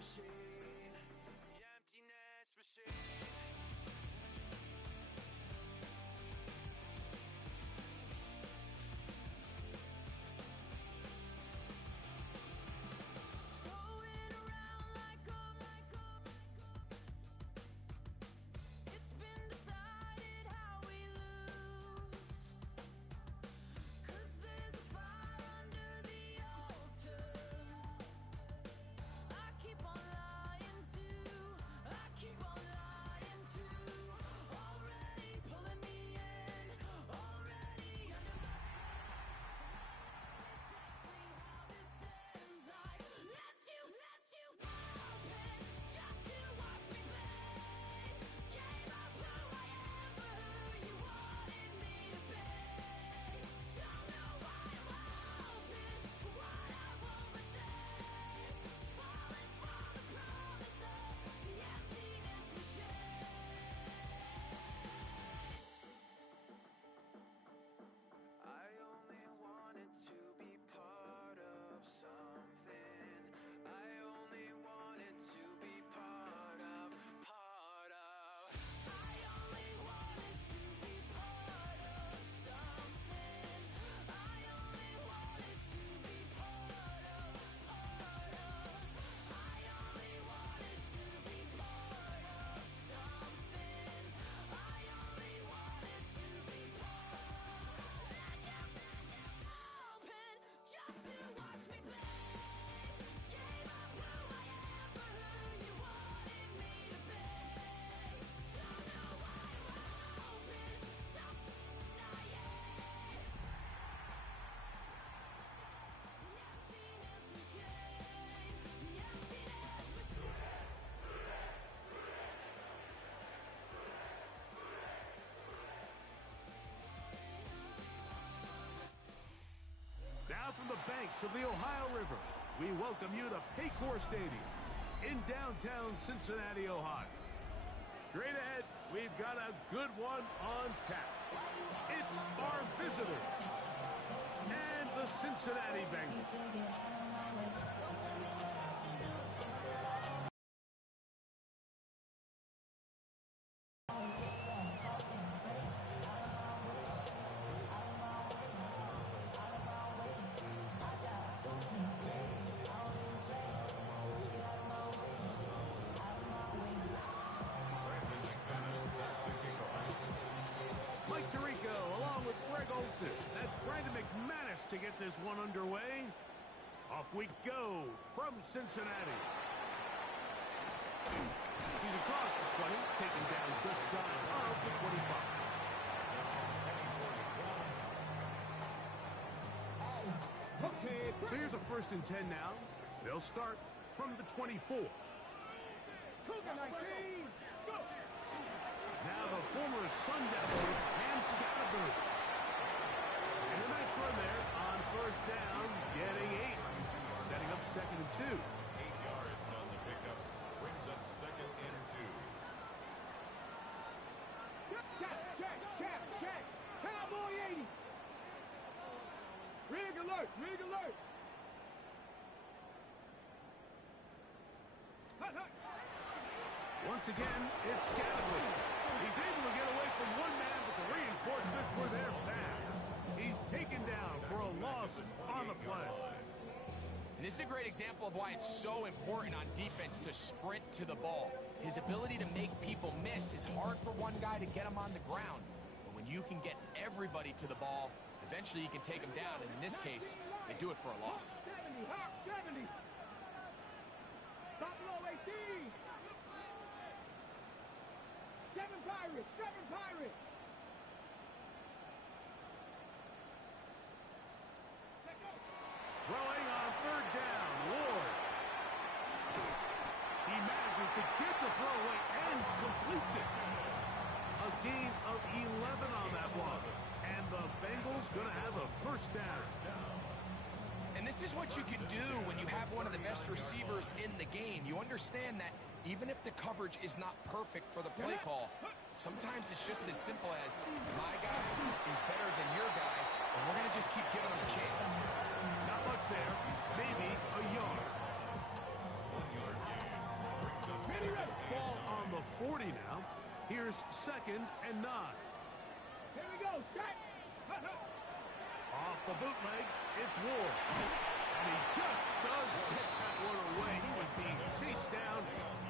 machine, the emptiness machine. Now from the banks of the Ohio River, we welcome you to Paycor Stadium in downtown Cincinnati, Ohio. Straight ahead, we've got a good one on tap. It's our visitors and the Cincinnati Bengals. Along with Greg Olson. That's Brandon McManus to get this one underway. Off we go from Cincinnati. He's across the 20, taken down just shy of the 25. Okay, so here's a 1st and 10 now. They'll start from the 24. Cougar 19, go! Now the former Sun Devils and Thunderbird. And a nice run there on 1st down, getting 8. Setting up 2nd and 2. 8 yards on the pickup. Brings up 2nd and 2. Check. Cowboy 80. Rig alert. Hut. Once again, it's Scatterly. He's able to get away from one man, but the reinforcements were there fast. He's taken down for a loss on the play. And this is a great example of why it's so important on defense to sprint to the ball. His ability to make people miss is hard for one guy to get him on the ground. But when you can get everybody to the ball, eventually you can take them down. And in this case, they do it for a loss. 70, Hawk 70. Buffalo 18. 7 Pirates. Throwing on 3rd down, Ward. He manages to get the throw away and completes it. A gain of 11 on that one. And the Bengals going to have a 1st down. And this is what you can do when you have one of the best receivers in the game. You understand that even if the coverage is not perfect for the play call, sometimes it's just as simple as my guy is better than your guy, and we're going to just keep giving him a chance. Not much there. Maybe a yard. 1 yard gain. Here's 2nd and 9. Here we go. Strike. Off the bootleg, it's Ward. And he just does get that one away. He was being chased down,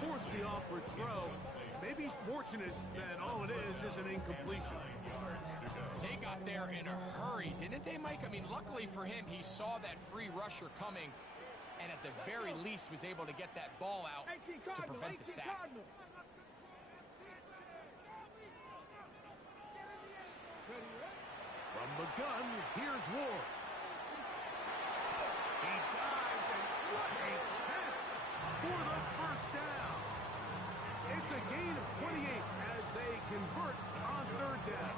forced the awkward throw. Maybe he's fortunate that all it is an incompletion. They got there in a hurry, didn't they, Mike? I mean, luckily for him, he saw that free rusher coming, and at the very least was able to get that ball out to prevent the sack. From the gun, here's Ward. He dives, and what a catch for the first down. It's a gain of 28 as they convert on 3rd down.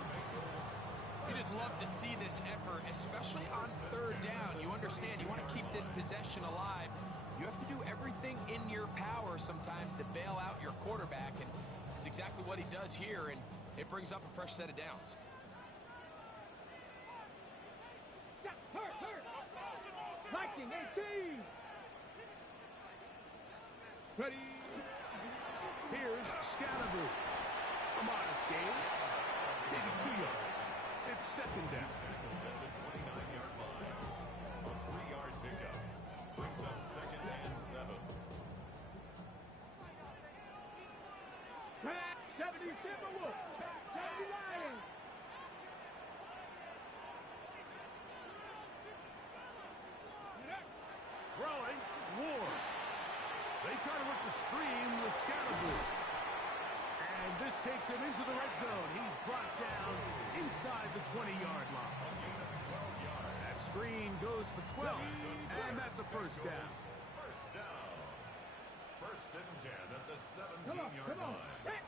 You just love to see this effort, especially on 3rd down. You understand, you want to keep this possession alive. You have to do everything in your power sometimes to bail out your quarterback, and it's exactly what he does here, and it brings up a fresh set of downs. Viking 18. Ready. Here's Scatterboo. A modest gain. Maybe 2 yards. It's 2nd down. At the 29-yard line. A 3-yard pickup. Brings up 2nd and 7. 70 Timberwolves. 70 Lions. Throwing, Ward. They try to work the screen with Scatterboo. And this takes him into the red zone. He's brought down inside the 20-yard line. That screen goes for 12, and that's a first down. First down. 1st and 10 at the Come on, 17-yard come on. line.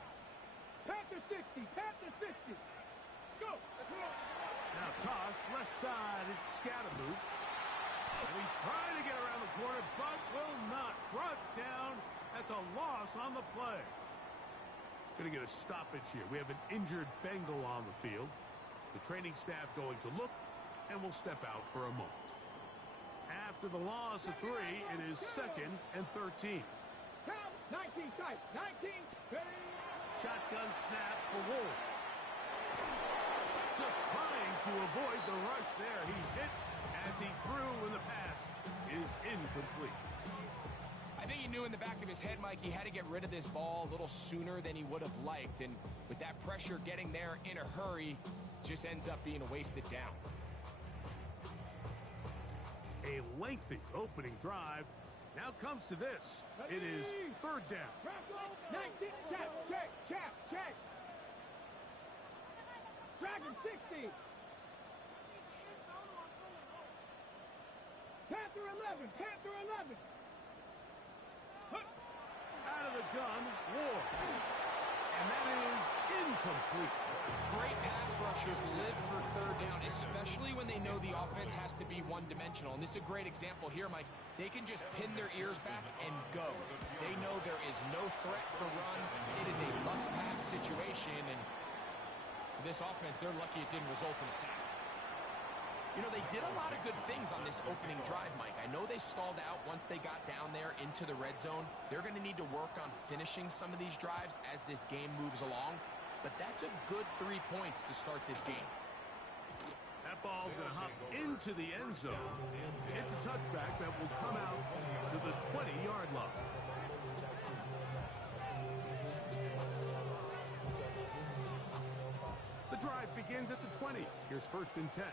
Panther 60, Panther 60. Let's go. Now tossed, left side, it's Scatterboo. And he's trying to get around the corner, but will not. Brought down. That's a loss on the play. Going to get a stoppage here. We have an injured Bengal on the field. The training staff going to look, and will step out for a moment. After the loss of 3, it is 2nd and 13. Count 19 tight. 19. Ready. Shotgun snap for Wolf. Just trying to avoid the rush there. He's hit as he threw when the pass is incomplete. I think he knew in the back of his head, Mike, he had to get rid of this ball a little sooner than he would have liked. And with that pressure getting there in a hurry, just ends up being a wasted down. A lengthy opening drive. Now comes to this. It is 3rd down. 19. Check, check, check, check. Dragon 60. Panther 11. Panther 11. Out of the gun, Ward. And that is incomplete. Great pass rushers live for 3rd down, especially when they know the offense has to be one-dimensional. And this is a great example here, Mike. They can just pin their ears back and go. They know there is no threat for run. It is a must-pass situation, and for this offense, they're lucky it didn't result in a sack. You know, they did a lot of good things on this opening drive, Mike. I know they stalled out once they got down there into the red zone. They're going to need to work on finishing some of these drives as this game moves along. But that's a good 3 points to start this game. That ball going to hop into the end zone. It's a touchback that will come out to the 20-yard line. The drive begins at the 20. Here's 1st and 10.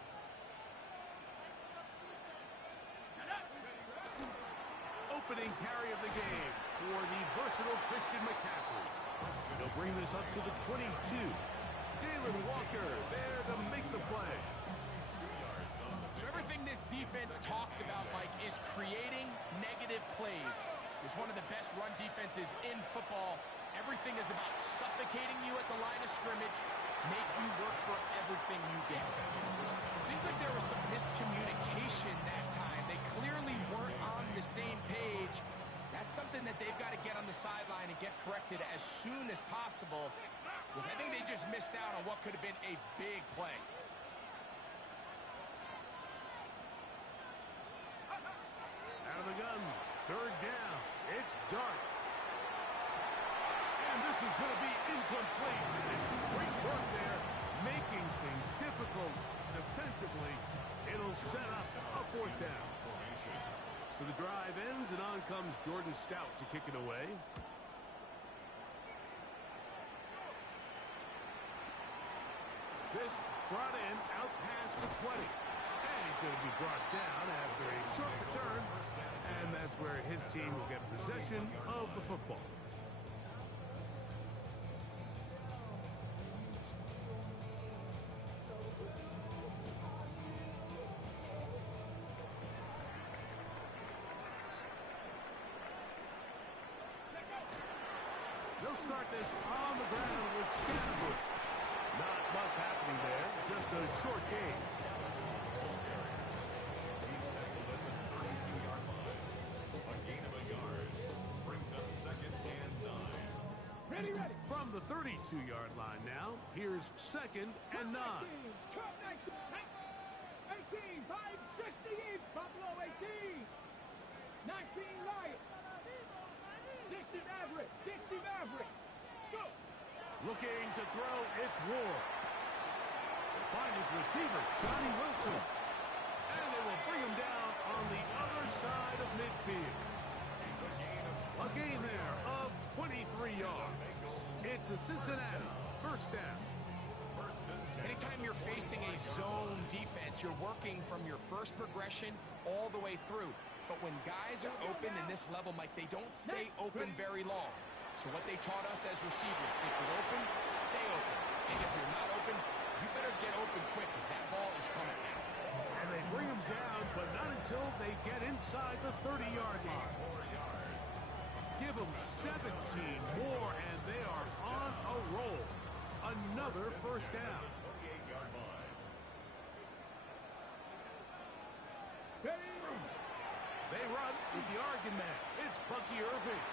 Opening carry of the game for the versatile Christian McCaffrey. They'll bring this up to the 22. Jalen Walker there to make the play. So everything this defense talks about, Mike, is creating negative plays. It's one of the best run defenses in football. Everything is about suffocating you at the line of scrimmage, make you work for everything you get. Seems like there was some miscommunication that time. They clearly weren't on the same page. That's something that they've got to get on the sideline and get corrected as soon as possible, because I think they just missed out on what could have been a big play. Out of the gun, 3rd down. It's dark. And this is going to be incomplete. the drive ends, and on comes Jordan Stout to kick it away. This brought in out past the 20. And he's going to be brought down after a short return. And that's where his team will get possession of the football. They'll start this on the ground with Thunderbird. Not much happening there, just a short gain. He's tackled at the 32-yard line. A gain of a yard brings up 2nd and 9. Ready. From the 32-yard line now, here's 2nd and 9. 18, 560 each, Buffalo 18. 19 Lions. 60 Maverick. Go. Looking to throw, it's Ward. Find his receiver, Johnny Wilson. And they will bring him down on the other side of midfield. A gain there of 23 yards. It's a Cincinnati first down. Anytime you're facing a zone defense, you're working from your first progression all the way through. But when guys are open in this level, Mike, they don't stay open very long. So what they taught us as receivers, if you're open, stay open. And if you're not open, you better get open quick because that ball is coming out. And they bring him down, but not until they get inside the 30-yard line. Give them 17 more, and they are on a roll. Another first down. They run with the Oregon man. It's Bucky Irving.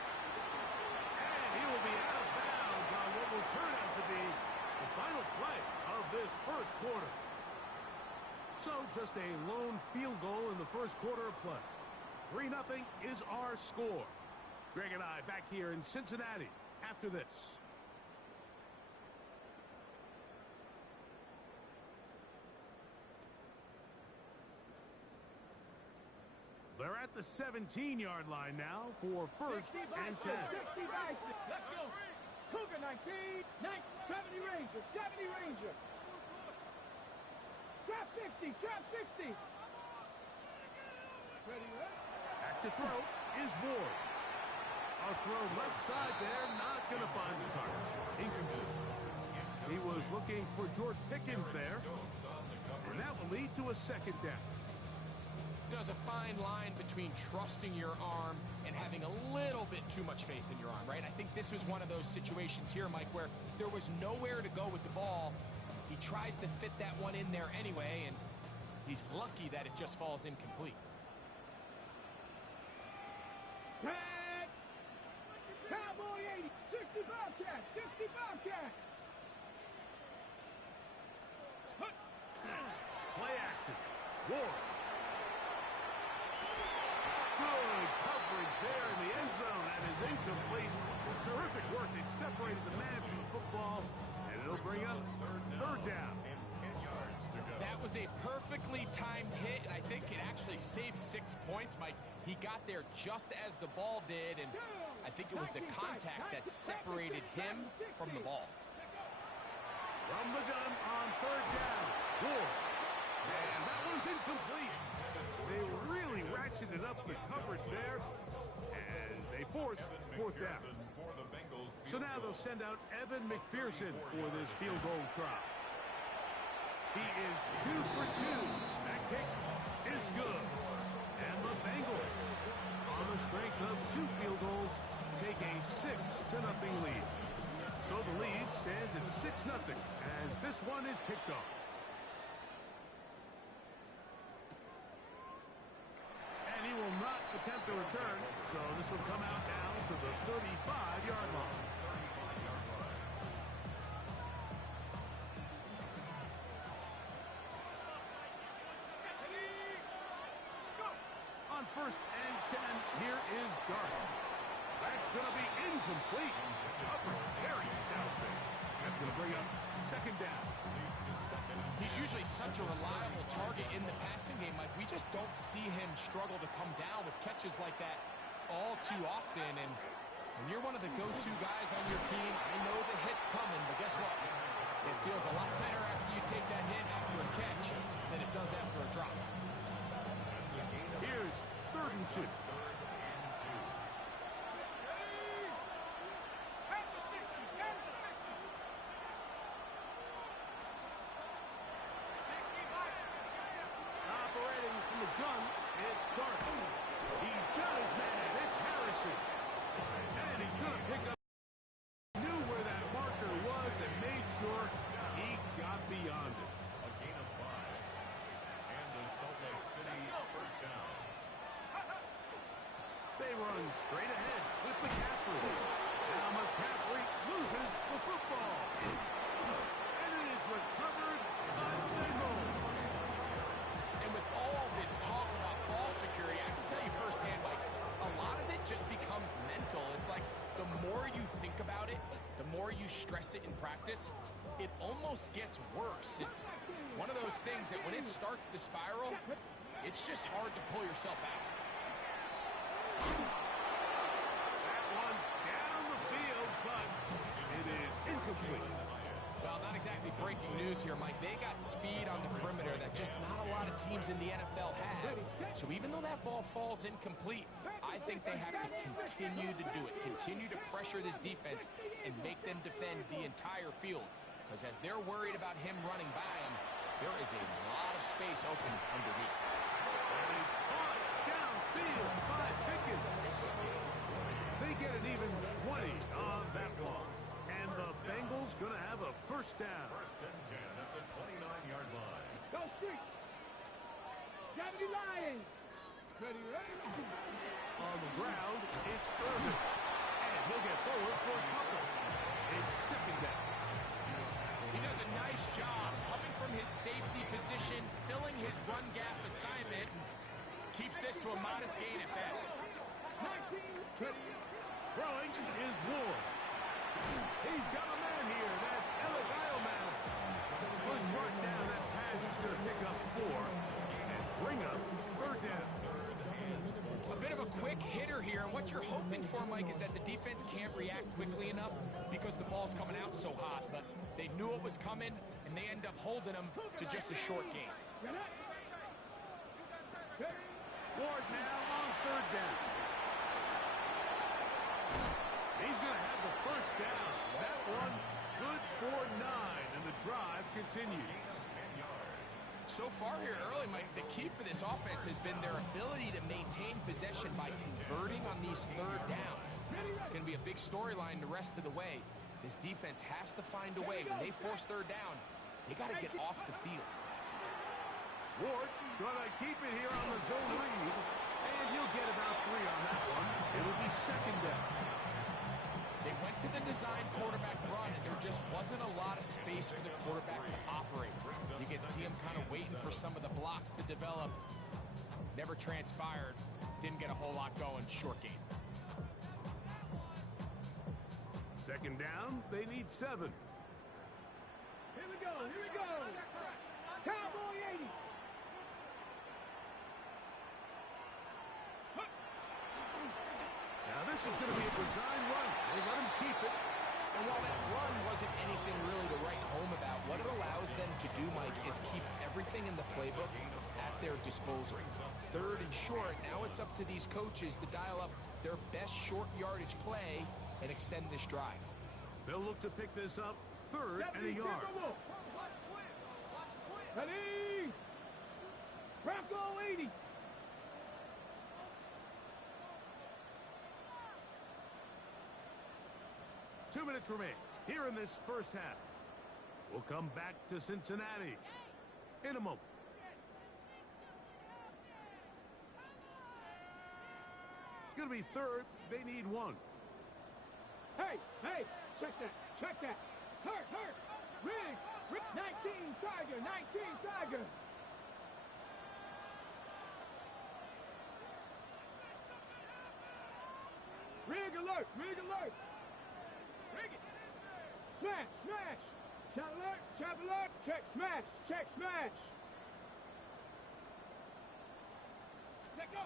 And he will be out of bounds on what will turn out to be the final play of this first quarter. So just a lone field goal in the first quarter of play. 3-0 is our score. Greg and I back here in Cincinnati after this. They're at the 17-yard line now for first and 10. 60 Let's go. Cougar 19. 70 Rangers. Trap 60. Ready. Back to throw is Ward. A throw left side there, not going to find the target. Incomplete. He was looking for George Pickens there, and that will lead to a second down. There's a fine line between trusting your arm and having a little bit too much faith in your arm, right? I think this was one of those situations here, Mike, where there was nowhere to go with the ball. He tries to fit that one in there anyway, and he's lucky that it just falls incomplete. Tag. Cowboy 80. 60 Bobcat. Play action. Ward. Good coverage there in the end zone. That is incomplete. Terrific work. They separated the man from the football, and it'll bring up third down. And 10 yards to go. That was a perfectly timed hit, and I think it actually saved 6 points, Mike. He got there just as the ball did, and I think it was the contact that separated him from the ball. From the gun on third down. Ward. And that one's incomplete. They really ratcheted up the coverage there, and they force fourth down. For the Bengals. So now they'll send out Evan McPherson for this field goal try. He is 2 for 2. That kick is good. And the Bengals, on the strength of 2 field goals, take a 6-0 lead. So the lead stands at 6-0 as this one is kicked off. And he will not attempt a return, so this will come out now to the 35-yard line. On first and 10, here is Darby. That's going to be incomplete. Covered very stout there. That's going to bring up second down. He's usually such a reliable target in the passing game. Like, we just don't see him struggle to come down with catches like that all too often. And when you're one of the go-to guys on your team, I know the hit's coming, but guess what? It feels a lot better after you take that hit after a catch than it does after a drop. Here's 3rd and 2. Operating from the gun, it's Dart. He's got his man. It's Harrison. And he's going to pick up. Knew where that marker was and made sure he got beyond it. A gain of 5. And the Salt Lake City first down. They run straight ahead with McCaffrey. Now McCaffrey loses the football. And it is recovered by Bengals. And with all this talk about ball security, I can tell you firsthand, like, a lot of it just becomes mental. It's like the more you think about it, the more you stress it in practice, it almost gets worse. It's one of those things that when it starts to spiral, it's just hard to pull yourself out. That one down the field, but it is incomplete. Well, not exactly breaking news here, Mike. They got speed on the perimeter that just not a lot of teams in the NFL have. So even though that ball falls incomplete, I think they have to continue to do it. Continue to pressure this defense and make them defend the entire field. Because as they're worried about him running by them, there is a lot of space open underneath. And he's caught downfield by Pickens. They get an even 20 on that ball. And the Bengals going to have a first down. 1st and 10 at the 29-yard line. Go street. 70 Lions. Ready, ready. On the ground, it's Irvin. And he'll get forward for a couple. It's 2nd down. He does a nice job coming from his safety position, filling his run gap assignment, and keeps this to a modest gain at best. 19. Ready. Throwing is Ward. He's got a man here. That's Alec Eilman. Push brought down. That pass is going to pick up 4 and bring up 3rd down. A bit of a quick hitter here, and what you're hoping for, Mike, is that the defense can't react quickly enough because the ball's coming out so hot, but they knew it was coming, and they end up holding them to just a short game. Ward now on 3rd down. He's going to have the first down. That one good for 9, and the drive continues. So far here early, Mike, the key for this offense has been their ability to maintain possession by converting on these 3rd downs. It's going to be a big storyline the rest of the way. This defense has to find a way. When they force 3rd down, they got to get off the field. Ward going to keep it here on the zone read, and he'll get about 3 on that one. It'll be 2nd down. They went to the design quarterback run, and there just wasn't a lot of space for the quarterback to operate. You can see him kind of waiting for some of the blocks to develop. Never transpired. Didn't get a whole lot going. Short game. 2nd down, they need 7. Here we go. Here we go. Cowboy 80. Now this is going to be a design run. They let him keep it. And while that run wasn't anything really to write home about, what it allows them to do, Mike, is keep everything in the playbook at their disposal. 3rd and short, now it's up to these coaches to dial up their best short yardage play and extend this drive. They'll look to pick this up 3rd and a yard. Ready. Bronco 80. Two minutes remain here in this first half. We'll come back to Cincinnati in a moment. It's going to be 3rd. They need 1. Hey, hey, check that, check that. Hurt, hurt. Rig, 19 Tiger, 19 Tiger. Rig alert, rig alert. Rig it. Smash, smash. Chap alert, check, smash, check, smash. Let go.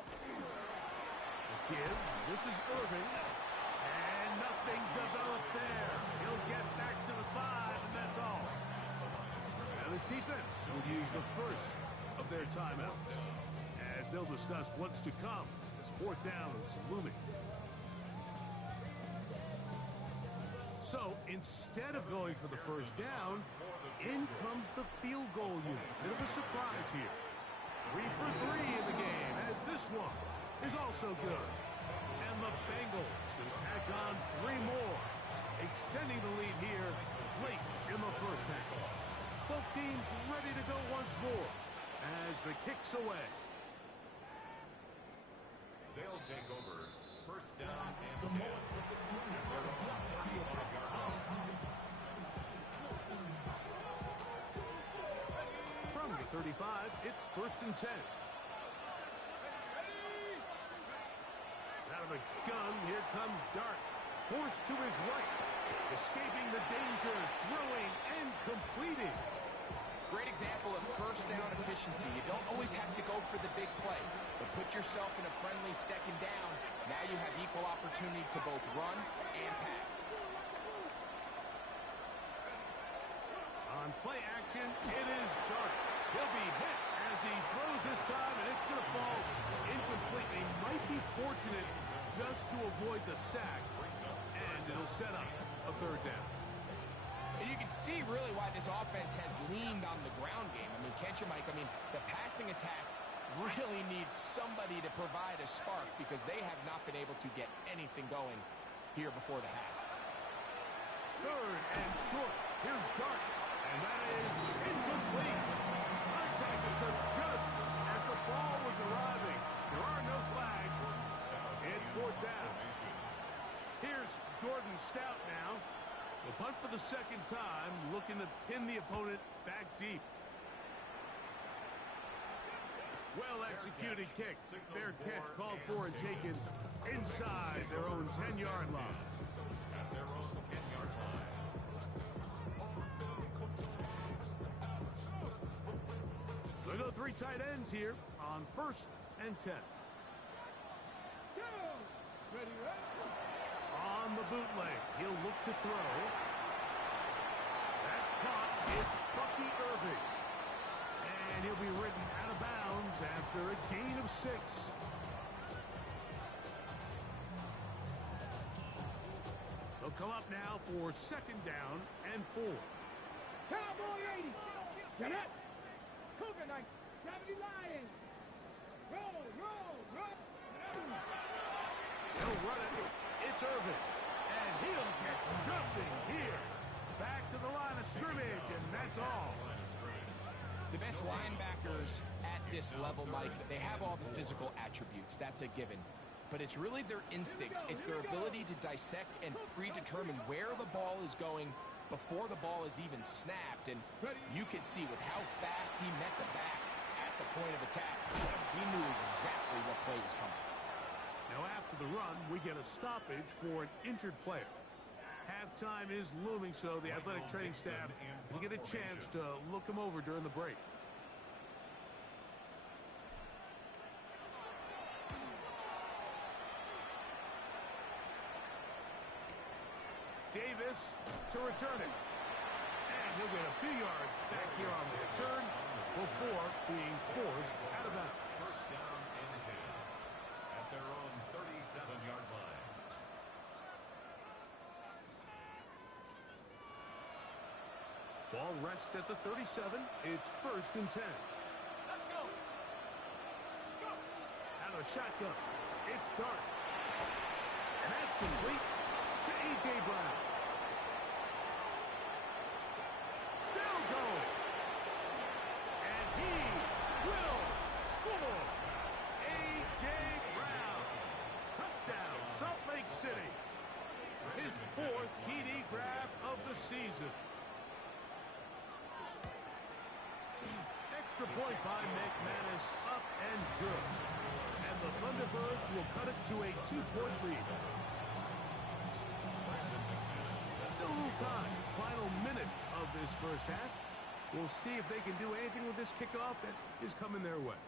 Give. This is Irving. And nothing developed there. He'll get back to the 5, and that's all. Now this defense will use the first of their timeouts, as they'll discuss what's to come as fourth down is looming. So instead of going for the first down, in comes the field goal unit. Bit of a surprise here. 3 for 3 in the game, as this one is also good. And the Bengals can tack on 3 more, extending the lead here late in the first half. Both teams ready to go once more as the kick's away. They'll take over first down and 10. From the 35, it's first and 10. Out of the gun, here comes Dart. Forced to his right. Escaping the danger, throwing and completing. Great example of first down efficiency. You don't always have to go for the big play, but put yourself in a friendly second down. Now you have equal opportunity to both run and pass. On play action, it is Dart. He'll be hit as he throws this time, and it's going to fall incomplete. He might be fortunate just to avoid the sack, and it'll set up a third down. And you can see really why this offense has leaned on the ground game. I mean, can't you, Mike? I mean, the passing attack really needs somebody to provide a spark because they have not been able to get anything going here before the half. Third and short. Here's Dart, and that is incomplete. Contact occurred just as the ball was arriving. There are no flags. It's fourth down. Here's Jordan Stout now. The punt for the second time, looking to pin the opponent back deep. Well-executed kick. Fair catch called for and taken inside their own 10-yard line. At their own 10-yard line. They go 3 tight ends here on first and 10. Go. Ready, ready. On the bootleg, he'll look to throw. That's caught. It's Bucky Irving. And he'll be ridden out of bounds after a gain of 6. They'll come up now for second down and 4. Cowboy 80. Get up. Cougar Knight. 70 Lions. Roll, roll, roll. He'll run it. It's Irving. And he'll get nothing here. Back to the line of scrimmage, and that's all. The best linebackers at this level, Mike, they have all the physical attributes. That's a given. But it's really their instincts. It's their ability to dissect and predetermine where the ball is going before the ball is even snapped. And you can see with how fast he met the back at the point of attack, he knew exactly what play was coming. Now after the run, we get a stoppage for an injured player. Halftime is looming, so the athletic training staff will get a chance to look him over during the break. Davis to return it. And he'll get a few yards back here on the return before being forced out of bounds. First down and 10 at their own 37-yard line. Ball rests at the 37. It's first and 10. Let's go. Out of the shotgun. It's Dart. And that's complete to A.J. Brown. Still going. And he will score. A.J. Brown. Touchdown, Salt Lake City. His 4th TD grab of the season. Extra point by McManus, up and good. And the Thunderbirds will cut it to a 2-point lead. Still time, final minute of this first half. We'll see if they can do anything with this kickoff that is coming their way.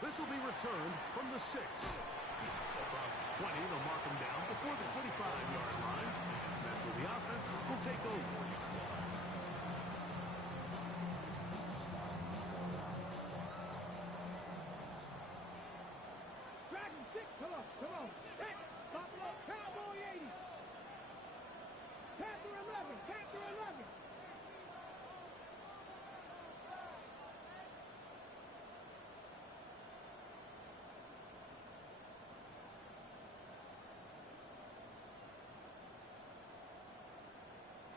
This will be returned from the 6. Across the 20, they'll mark them down before the 25-yard line. That's where the offense will take over. Dragon 6, come on. Hey, Buffalo Cowboy 80. Panther 11.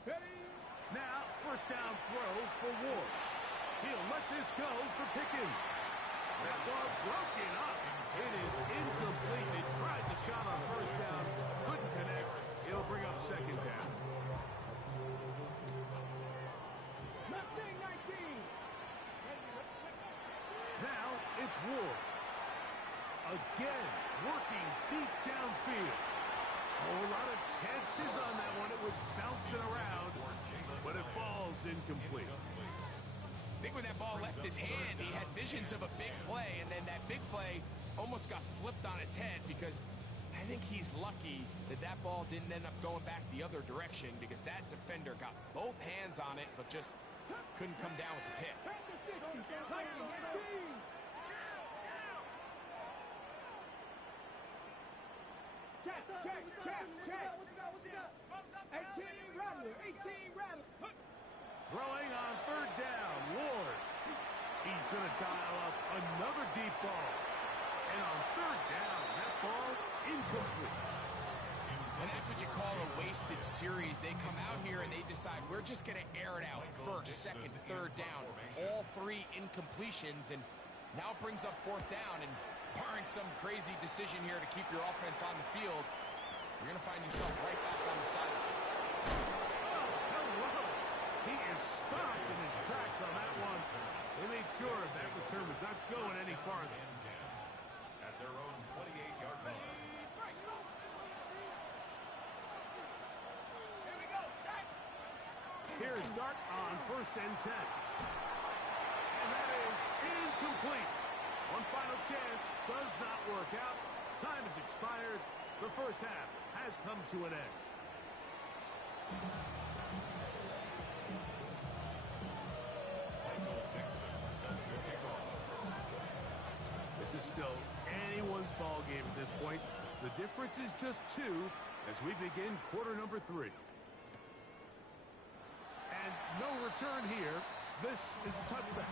Ready? Now, first down throw for Ward. He'll let this go for Pickens. That ball broken up. It is incomplete. They tried the shot on first down. Couldn't connect. It'll bring up second down. Mustang 19. Now, it's Ward. Again, working deep downfield. A whole lot of chances on that one. It was bouncing around, but it falls incomplete. I think when that ball left his hand, he had visions of a big play, and then that big play almost got flipped on its head because I think he's lucky that that ball didn't end up going back the other direction because that defender got both hands on it but just couldn't come down with the pick. Check. 18 Rattler. Throwing on third down, Ward. He's going to dial up another deep ball. And on third down, that ball incomplete. And that's what you call a wasted series. They come out here and they decide we're just going to air it out first, second, third down. All 3 incompletions, and now it brings up fourth down. And barring some crazy decision here to keep your offense on the field, you're going to find yourself right back on the sideline. Hello. He is stopped in his tracks on that one. They made sure that return was not going any farther. At their own 28-yard line. Here's Dart on first and 10. And that is incomplete. One final chance does not work out. Time has expired. The first half has come to an end. This is still anyone's ball game at this point. The difference is just 2 as we begin quarter number 3. And no return here. This is a touchback.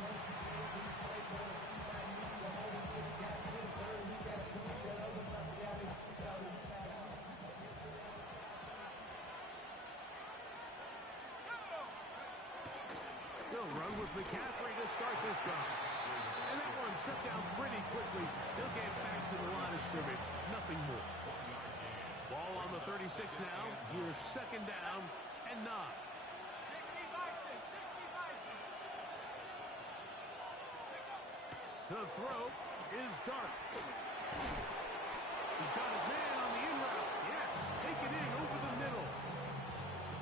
He'll run with McCaffrey to start this drive. And that one shut down pretty quickly. He'll get back to the line of scrimmage. Nothing more. Ball on the 36 now. Here's second down and 9. To throw is Dart. He's got his man on the in route. Yes, take it in over the middle.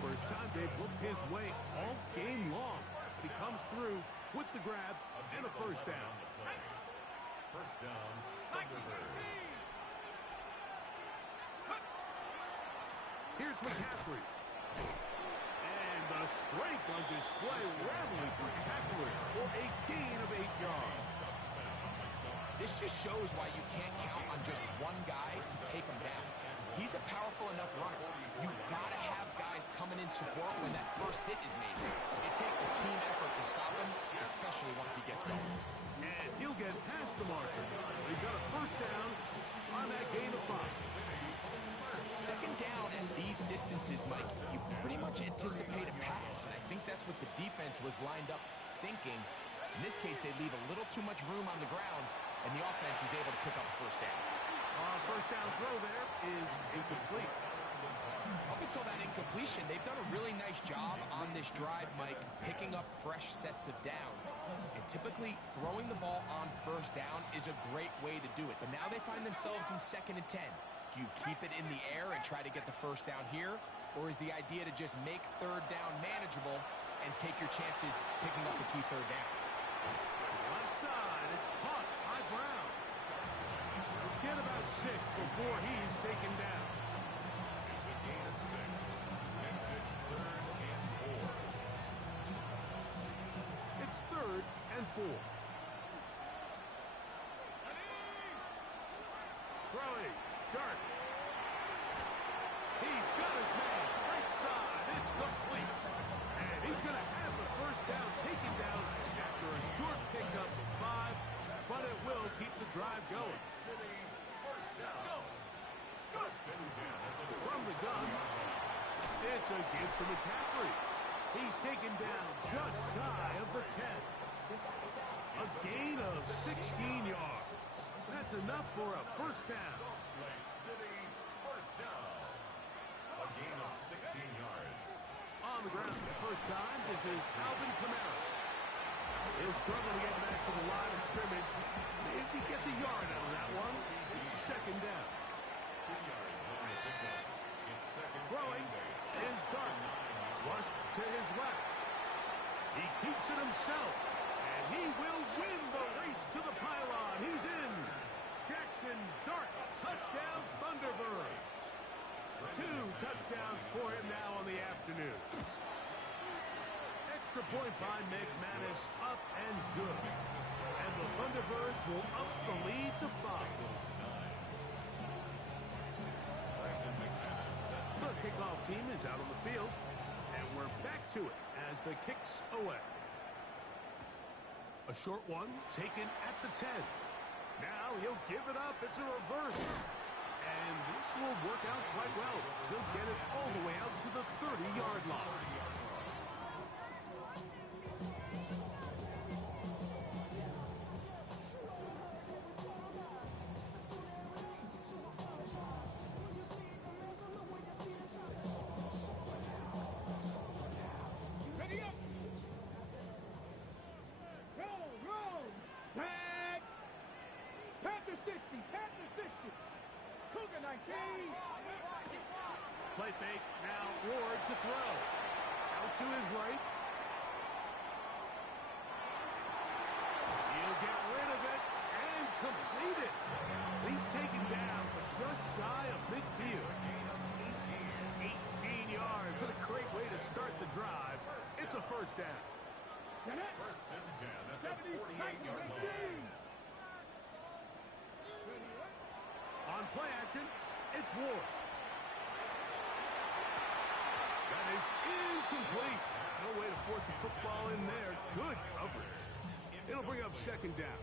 First time they've looked his way all game long. He comes through with the grab and a first down. First down, Thunderbird. Here's McCaffrey. And the strength on display, rattling through tacklers for a gain of 8 yards. This just shows why you can't count on just one guy to take him down. He's a powerful enough runner. You gotta have guys coming in support when that first hit is made. It takes a team effort to stop him, especially once he gets going. And he'll get past the marker. So he's got a first down on that gain of 5. Second down at these distances, Mike, you pretty much anticipate a pass, and I think that's what the defense was lined up thinking. In this case, they leave a little too much room on the ground, and the offense is able to pick up a first down. First down throw there is incomplete. Up until that incompletion, they've done a really nice job on this drive, Mike, picking up fresh sets of downs. And typically, throwing the ball on first down is a great way to do it. But now they find themselves in second and 10. Do you keep it in the air and try to get the first down here? Or is the idea to just make third down manageable and take your chances picking up the key third down? Left side, it's caught by Brown. Get about 6 before he's taken down. It's a gain of 6. Makes it 3rd and 4. It's 3rd and 4. Throwing, Dart. He's got his man, right side, it's complete. And he's going to have the first down taken down after a short pickup of 5, but it will keep the drive going. City, first down. First and 10. From the gun, it's a give to McCaffrey. He's taken down just shy of the 10. A gain of 16 yards. That's enough for a first down. Lake City, first down. A gain of 16 yards. On the ground for the first time, this is Alvin Kamara. He'll struggle to get back to the line of scrimmage. If he gets a yard out of that one, it's second down. 2 yards on the pickup. It's second Throwing and 8. is Dart. Rushed to his left. He keeps it himself. And he will win the race to the pylon. He's in. Jackson Dart. Touchdown Thunderbirds. 2 touchdowns for him now on the afternoon. Extra point by McManus, up and good. And the Thunderbirds will up the lead to 5. The kickoff team is out on the field, and we're back to it as the kick's away. A short one taken at the 10. Now he'll give it up. It's a reverse. And this will work out quite well. He'll get it all the way out to the 30-yard line. Ready up. Roll. Tag. Panther 60. Cougar 19. Play fake. Now Ward to throw. Out to his right. He'll get rid of it and complete it. He's taken down, but just shy of midfield. 18 yards. What a great way to start the drive. It's a first down. First and 10 at the 48-yard line. On play action, it's Ward. That is incomplete. No way to force the football in there. Good coverage. It'll bring up second down.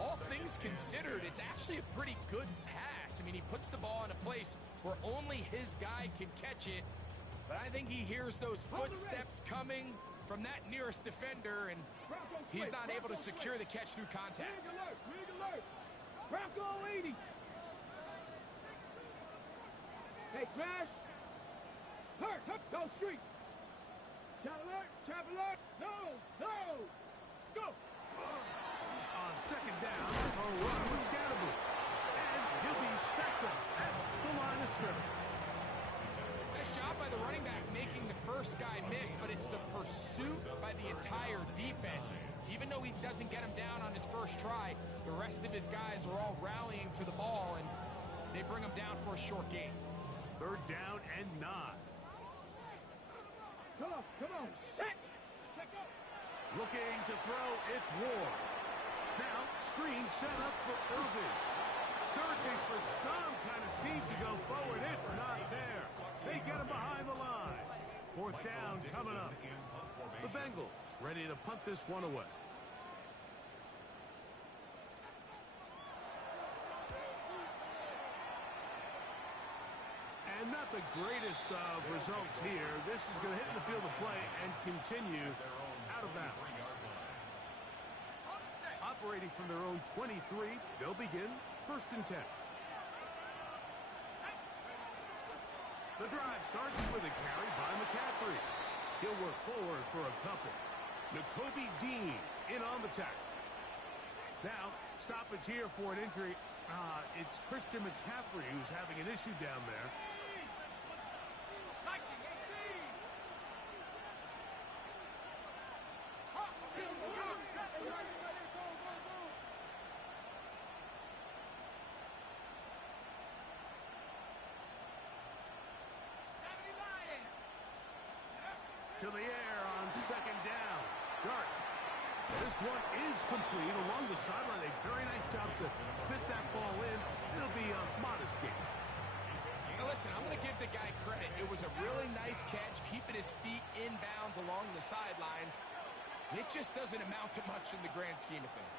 All things considered, it's actually a pretty good pass. I mean, he puts the ball in a place where only his guy can catch it. But I think he hears those footsteps coming from that nearest defender, and he's not able to secure the catch through contact. Rig alert. Bronco 80. Hey, Crash. Hurt. Go street. Chop alert. No. Let's go. On second down, a run with Scatterby. And he'll be stacked up at the line of scrimmage. Nice job by the running back making the first guy miss, but it's the pursuit by the entire defense. Even though he doesn't get him down on his first try, the rest of his guys are all rallying to the ball, and they bring him down for a short gain. Third down and 9. Come on. Set. Go. Looking to throw, it's Ward. Now, screen set up for Irving. Searching for some kind of seam to go forward. It's not there. They get him behind the line. Fourth down coming up. The Bengals ready to punt this one away. And not the greatest of results here. This is going to hit the field of play and continue out of bounds. Operating from their own 23, they'll begin first and 10. The drive starts with a carry by McCaffrey. He'll work forward for a couple. N'Kobe Dean in on the tackle. Now, stoppage here for an injury It's Christian McCaffrey who's having an issue down there. To the air on second down. Dart. This one is complete along the sideline. A very nice job to fit that ball in. It'll be a modest gain. Now listen, I'm going to give the guy credit. It was a really nice catch, keeping his feet in bounds along the sidelines. It just doesn't amount to much in the grand scheme of things.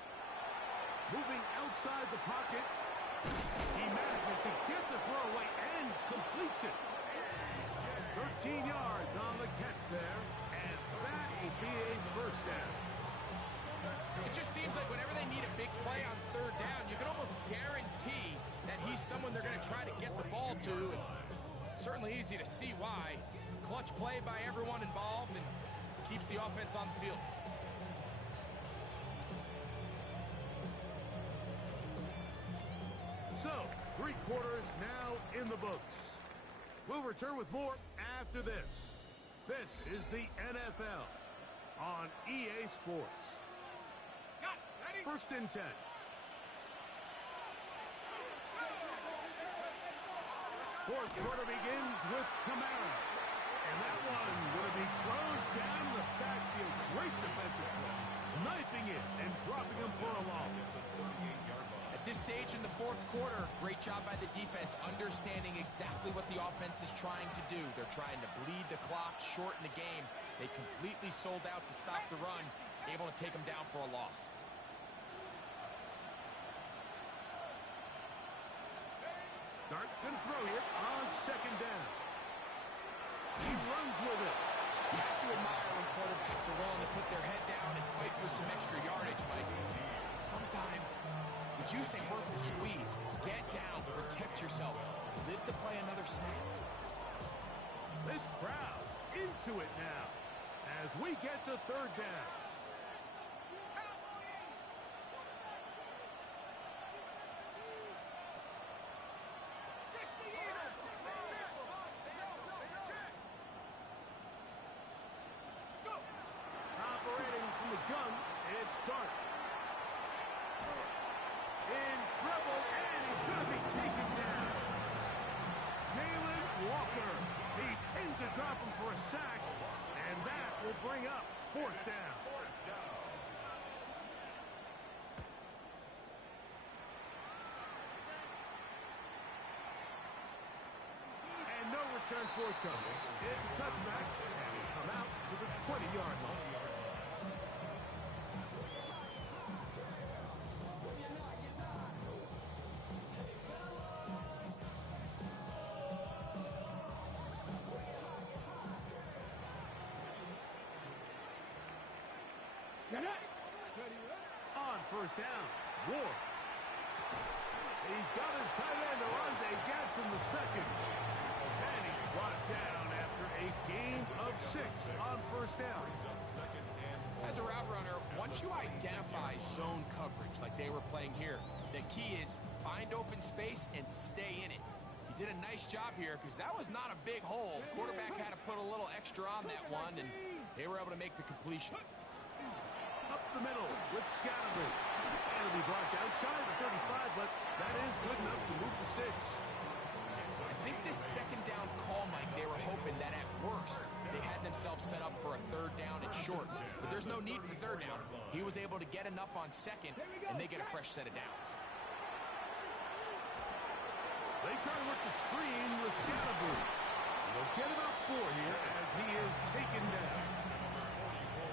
Moving outside the pocket. He manages to get the throw away and completes it. 13 yards on the catch there, and that will be a first down. It just seems like whenever they need a big play on third down, you can almost guarantee that he's someone they're going to try to get the ball to. And certainly easy to see why. Clutch play by everyone involved and keeps the offense on the field. So, 3 quarters now in the books. We'll return with more after this. This is the NFL on EA Sports. First and 10. Fourth quarter begins with Kamara. And that one going to be closed down the backfield. Great defensive play. Knifing it and dropping him for a loss. At this stage in the fourth quarter, great job by the defense, understanding exactly what the offense is trying to do. They're trying to bleed the clock, shorten the game. They completely sold out to stop the run, able to take them down for a loss. Dart going to throw here on second down. He runs with it. You have to admire when quarterbacks are willing to put their head down and fight for some extra yardage, Mike. Sometimes the juice ain't worth the squeeze. Get down, protect yourself, live to play another snap. This crowd into it now as we get to third down. Operating from the gun, it's Dart. In trouble, and he's going to be taken down. Jalen Walker. He's in to drop him for a sack, and that will bring up fourth down. And no return forthcoming. It's a touchback, and we come out to the 20-yard line. On first down, Ward. He's got his tight end, Arante Gadsden the second. And he's brought down after a gain of 6 on first down. As a route runner, once you identify zone coverage like they were playing here, the key is find open space and stay in it. He did a nice job here because that was not a big hole. The quarterback had to put a little extra on that one, and they were able to make the completion. Up the middle with Scatterby. And it'll be blocked out shy of the 35, but that is good enough to move the sticks. I think this second down call, Mike, they were hoping that at worst they had themselves set up for a third down and short. But there's no need for third down. He was able to get enough on second, and they get a fresh set of downs. They try to work the screen with Scatterby. They'll get about 4 here as he is taken down.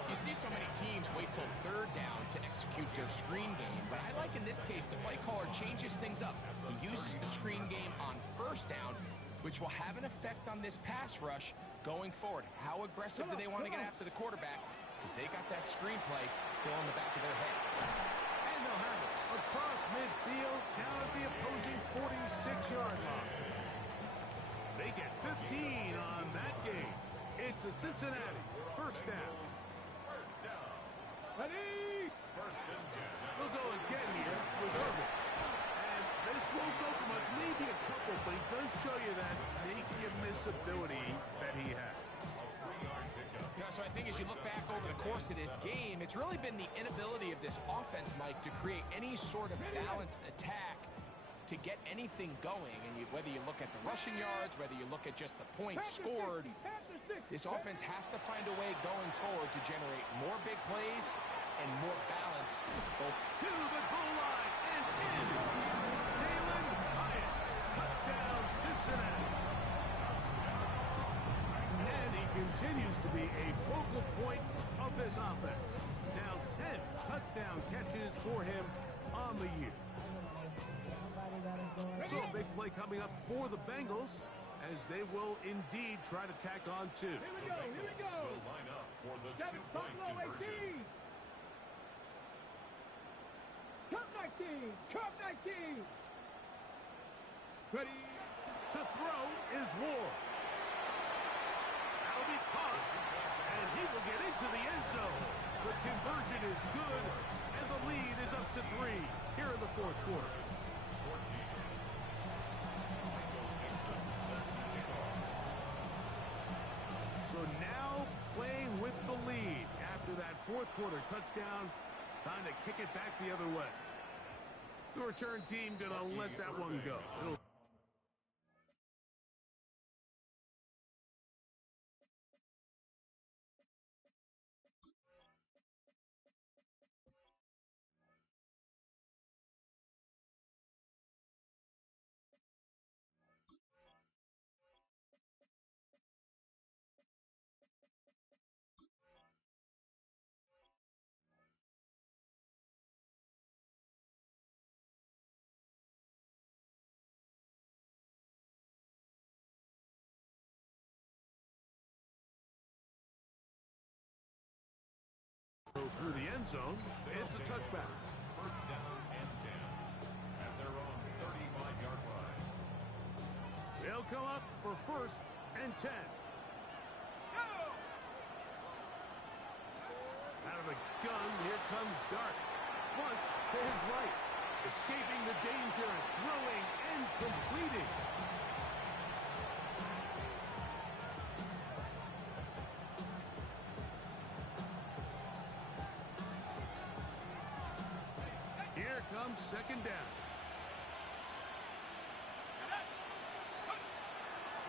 You see so many teams wait till third down to execute their screen game, but I like in this case the play caller changes things up. He uses the screen game on first down, which will have an effect on this pass rush going forward. How aggressive do they want to get after the quarterback? Because they got that screen play still in the back of their head. And they'll have it across midfield down at the opposing 46-yard line. They get 15 on that game. It's a Cincinnati first down. Ready? We'll go again here with Irvin. And they This won't go for much, maybe a couple, but he does show you that make-you-miss ability that he has. So I think as you look back over the course of this game, it's really been the inability of this offense, Mike, to create any sort of balanced attack to get anything going. And whether you look at the rushing yards, whether you look at just the points scored, this offense has to find a way going forward to generate more big plays and more balance. Both to the goal line and in. Jalen Hyatt, touchdown Cincinnati. And he continues to be a focal point of this offense. Now 10 touchdown catches for him on the year. So a big play coming up for the Bengals as they will indeed try to tack on two. Here we go, here we go. Will line up for the 7 two-point Buffalo conversion. 18. Cup 19, Cup 19. Ready. To throw is Ward. That'll be caught. And he will get into the end zone. The conversion is good, and the lead is up to 3 here in the fourth quarter. So now playing with the lead after that fourth quarter touchdown. Time to kick it back the other way. The return team gonna let that one go. Through the end zone, it's a touchback. First down and 10 at their own 35-yard line. They'll come up for first and 10. Out of the gun, here comes Dart. Flush to his right. Escaping the danger, throwing and completing. Here comes second down.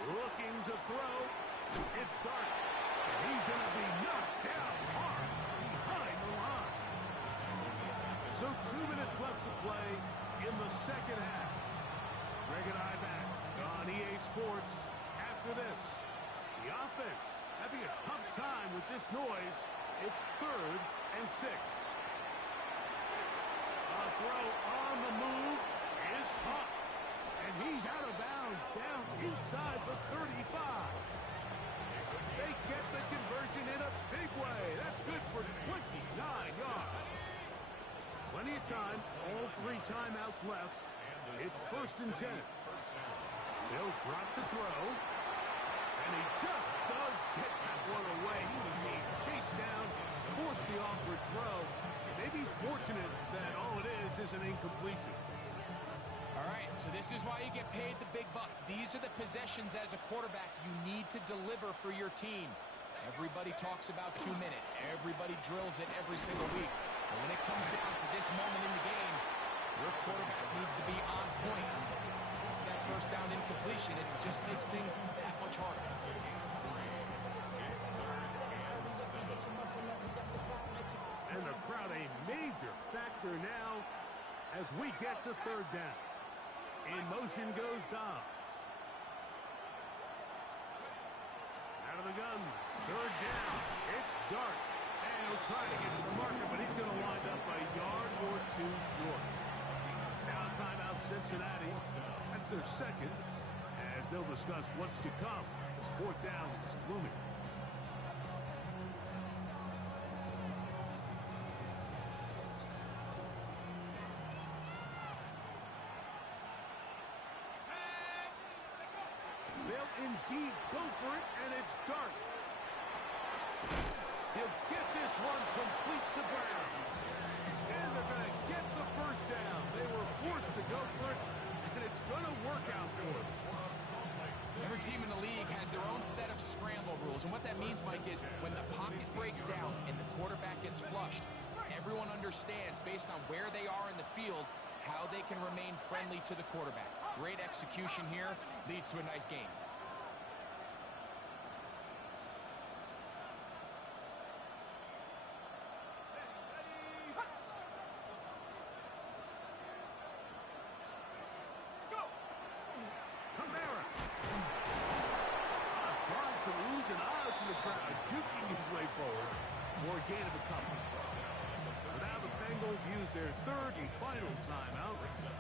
Looking to throw. It's Dart. And he's going to be knocked down hard behind the line. So 2 minutes left to play in the second half. Greg and I back on EA Sports. After this, the offense having a tough time with this noise. It's 3rd and 6. A throw on the move is caught. And he's out of bounds down inside the 35. They get the conversion in a big way. That's good for 29 yards. Plenty of time. All 3 timeouts left. It's 1st and 10. They'll drop to throw. And he just does get that one away. He was being chased down, forced the awkward throw. Maybe he's fortunate that all it is an incompletion. All right, so this is why you get paid the big bucks. These are the possessions as a quarterback you need to deliver for your team. Everybody talks about 2 minutes. Everybody drills it every single week. But when it comes down to this moment in the game, your quarterback needs to be on point. After that first down incompletion, it just makes things that much harder. And the crowd a major factor now as we get to 3rd down. In motion goes Dobbs. Out of the gun. 3rd down. It's Dart. And he'll try to get to the marker, but he's going to wind up a yard or 2 short. Now timeout Cincinnati. That's their second, as they'll discuss what's to come as 4th down is looming. Indeed, go for it, and it's Dart. He'll get this one complete to Brown. And they're going to get the first down. They were forced to go for it, going to work out for him. Every team in the league has their own set of scramble rules, and what that means, Mike, is when the pocket breaks down and the quarterback gets flushed, everyone understands, based on where they are in the field, how they can remain friendly to the quarterback. Great execution here leads to a nice game. Some oohs and ahs from the crowd, juking his way forward for a gain of a couple. So now the Bengals use their third and final timeout.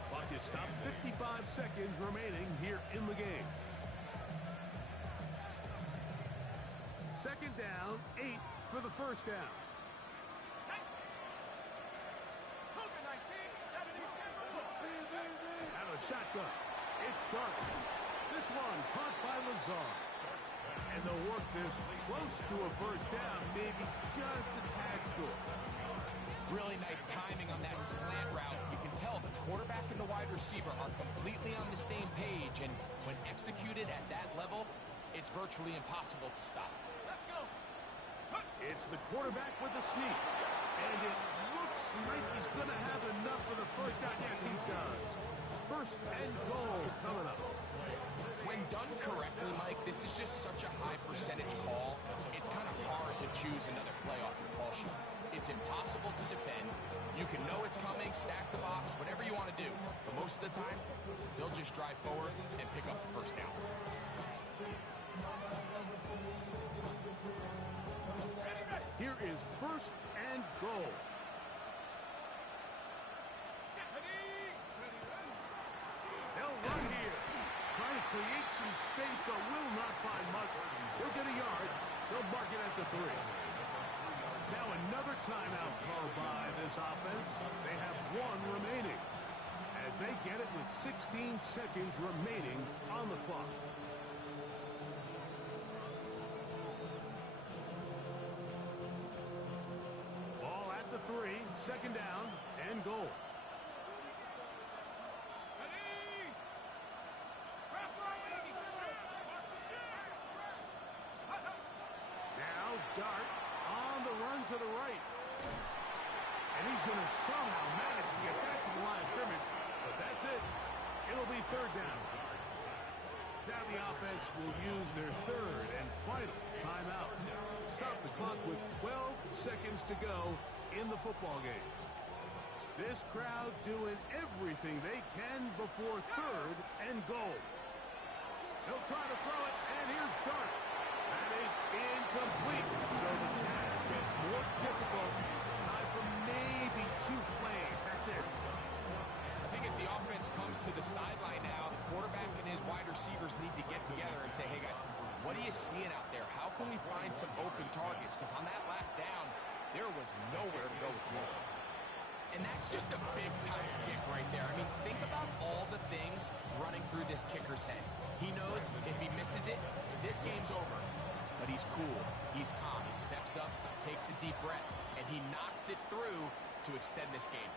Clock is stopped, 55 seconds remaining here in the game. Second down, 8 for the first down. Out of shotgun. It's Dark. This one caught by Lazar. And they'll work this close to a first down, maybe just a tad short. Really nice timing on that slant route. You can tell the quarterback and the wide receiver are completely on the same page, and when executed at that level, it's virtually impossible to stop. It's the quarterback with the sneak, and it looks like he's going to have enough for the first down. Yes, he does. First and goal coming up. When done correctly, Mike, this is just such a high percentage call. It's kind of hard to choose another play off your call sheet. It's impossible to defend. You can know it's coming, stack the box, whatever you want to do. But most of the time, they'll just drive forward and pick up the first down. Here is first and goal. They'll run here. Trying to create some space, but will not find much. They'll get a yard. They'll mark it at the 3. Now another timeout called by this offense. They have 1 remaining as they get it with 16 seconds remaining on the clock. Ball at the 3, second down and goal. Dart on the run to the right. And he's going to somehow manage to get back to the line of scrimmage. But that's it. It'll be third down. Now the offense will use their third and final timeout. Stop the clock with 12 seconds to go in the football game. This crowd doing everything they can before third and goal. They'll try to throw it, and here's Dart. That is incomplete. So the task gets more difficult. Time for maybe 2 plays. That's it. I think as the offense comes to the sideline now, the quarterback and his wide receivers need to get together and say, hey, guys, what are you seeing out there? How can we find some open targets? Because on that last down, there was nowhere to go with the ball. And that's just a big-time kick right there. I mean, think about all the things running through this kicker's head. He knows if he misses it, this game's over. But he's cool. He's calm. He steps up, takes a deep breath, and he knocks it through to extend this game.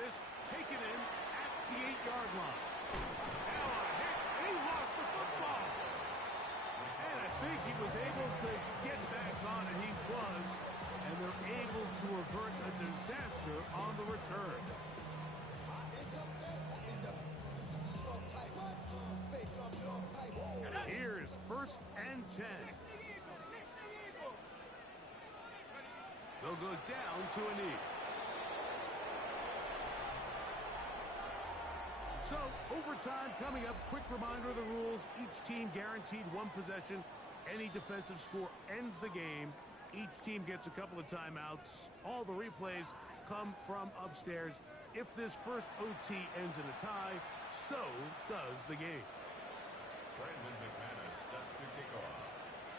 This taken in at the 8-yard line. Now a hit, and he lost the football. And I think he was able to get back on, and he was. And they're able to avert a disaster on the return. Here is first and 10. They'll go down to a knee. So, overtime coming up. Quick reminder of the rules. Each team guaranteed 1 possession. Any defensive score ends the game. Each team gets a couple of timeouts. All the replays come from upstairs. If this first OT ends in a tie, so does the game. Brandon McManus set to kick off.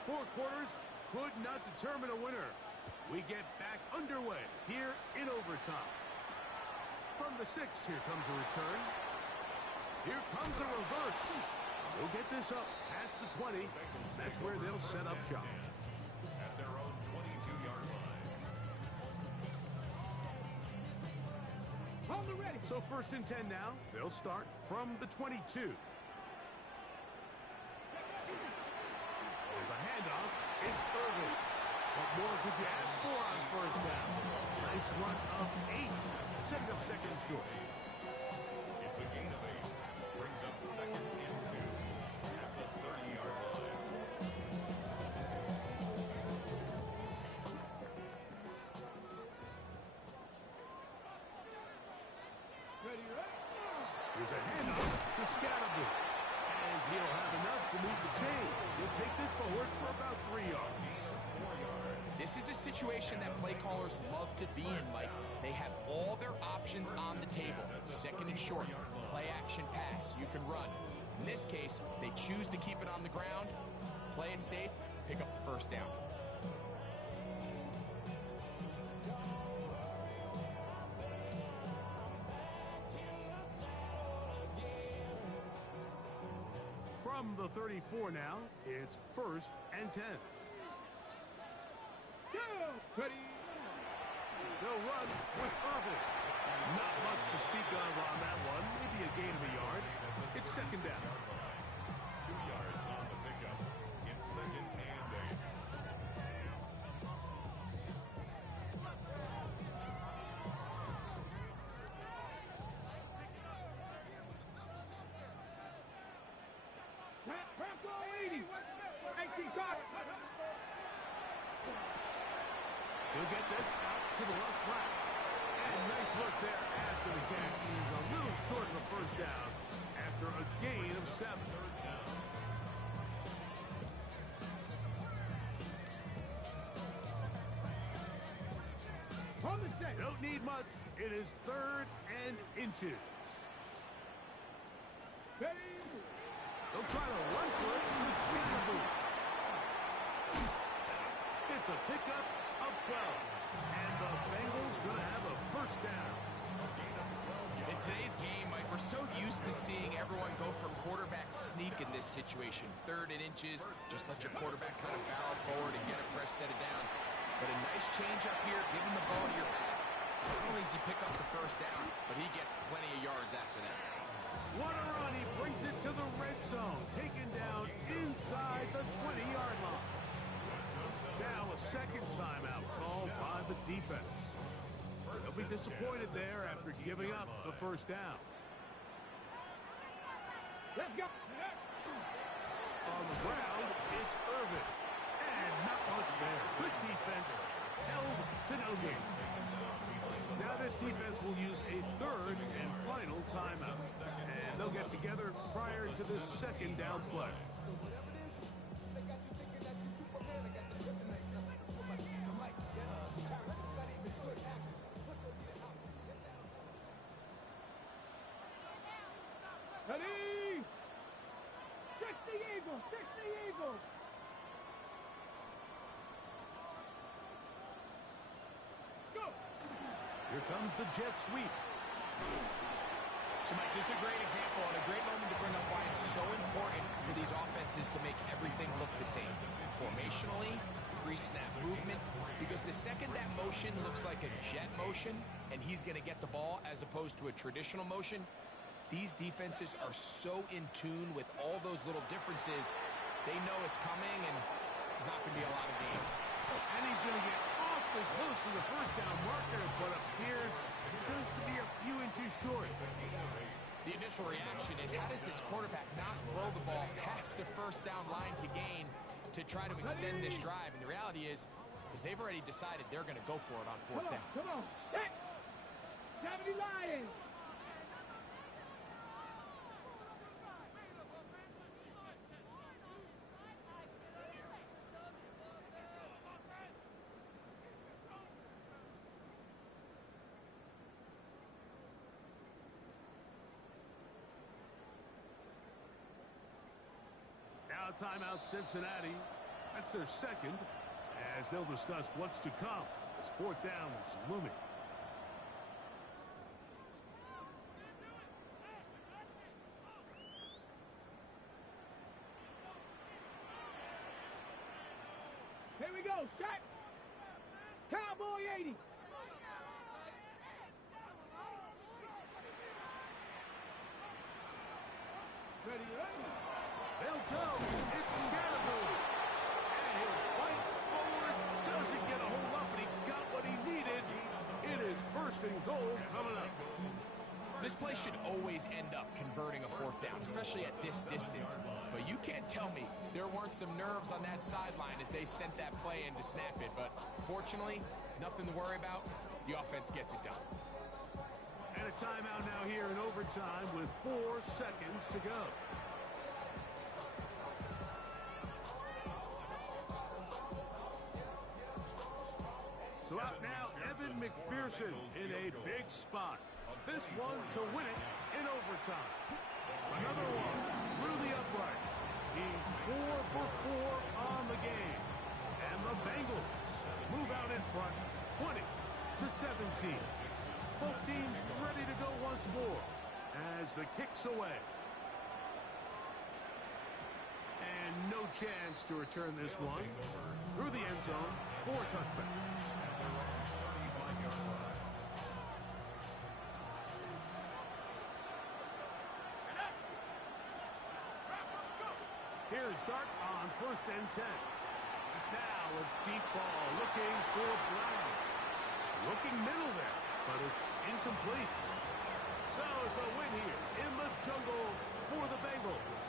4 quarters could not determine a winner. We get back underway here in overtime. From the 6, here comes a return. Here comes a reverse. We'll get this up past the 20. That's where they'll set up shop. At their own 22-yard line. On the ready. So 1st and 10 now. They'll start from the 22. The handoff. It's Irving. What more could you ask for on 1st down? Nice run of 8. Setting up 2nd and short. It's a gain of 8. Brings up 2nd and 2 at the 30-yard line. Here's a handoff to Scatterby. And he'll have enough to move the chains. He'll take this forward for about 3 yards. This is a situation that play callers love to be in, Mike. They have all their options on the table. 2nd and short, play action pass, you can run. In this case, they choose to keep it on the ground, play it safe, pick up the 1st down. From the 34 now, it's 1st and 10. They'll run with Irving. Not much to speak of on that one. Maybe a gain of a yard. It's 2nd down. 2 yards on the pickup. It's 2nd and 8. Bronco 80. 18 caught. He'll get this out to the left flat. And nice work there after the catch. He's a little short of a 1st down after a gain of 7. 3rd down. On the set. Don't need much. It is 3rd and inches. Ready. They'll try to run for it with Scatterby. It's a pickup of 12. And the Bengals going to have a 1st down. In today's game, Mike, we're so used to seeing everyone go for quarterback sneak in this situation. 3rd and inches, just let your quarterback kind of barrel forward and get a fresh set of downs. But a nice change up here, give him the ball to your back. Not only does he pick up the 1st down, but he gets plenty of yards after that. What a run. He brings it to the red zone. Taken down inside the 20-yard line. Now a 2nd timeout called by the defense. They'll be disappointed there after giving up the 1st down. Let's go. On the ground, it's Irvin. And not much there. Good defense. Held to no gain. Now this defense will use a 3rd and final timeout. And they'll get together prior to this 2nd down play. Ready. 60 Eagles. 60 Eagles. Go. Here comes the jet sweep. So, Mike, this is a great example and a great moment to bring up why it's so important for these offenses to make everything look the same. Formationally, pre-snap movement, because the second that motion looks like a jet motion and he's going to get the ball as opposed to a traditional motion, these defenses are so in tune with all those little differences. They know it's coming and there's not going to be a lot of gain. And he's going to get awfully close to the 1st down marker, but appears just to be a few inches short. The initial reaction is, how does this quarterback not throw the ball past the 1st down line to gain to try to extend this drive? And the reality is they've already decided they're going to go for it on 4th down. Come on. Set. 70 Lions. Now timeout Cincinnati. That's their 2nd, as they'll discuss what's to come as 4th down is looming. Here we go. Set. Cowboy 80. Ready, ready. They'll go. It's Scatterboo. And he'll fight forward. Doesn't get a hold up, but he got what he needed. It is first and goal coming up. This play should always end up converting a fourth down, especially at this distance. But you can't tell me there weren't some nerves on that sideline as they sent that play in to snap it. But fortunately, nothing to worry about. The offense gets it done. And a timeout now here in overtime with 4 seconds to go. So out now, Evan McPherson in a big spot. This one to win it in overtime. Another one through the uprights. He's 4 for 4 on the game. And the Bengals move out in front, 20-17. Both teams ready to go once more as the kick's away. And no chance to return this one. Through the end zone for a touchback. Here's Dart on 1st and 10. Now a deep ball looking for Brown. Looking middle there, but it's incomplete. So it's a win here in the jungle for the Bengals.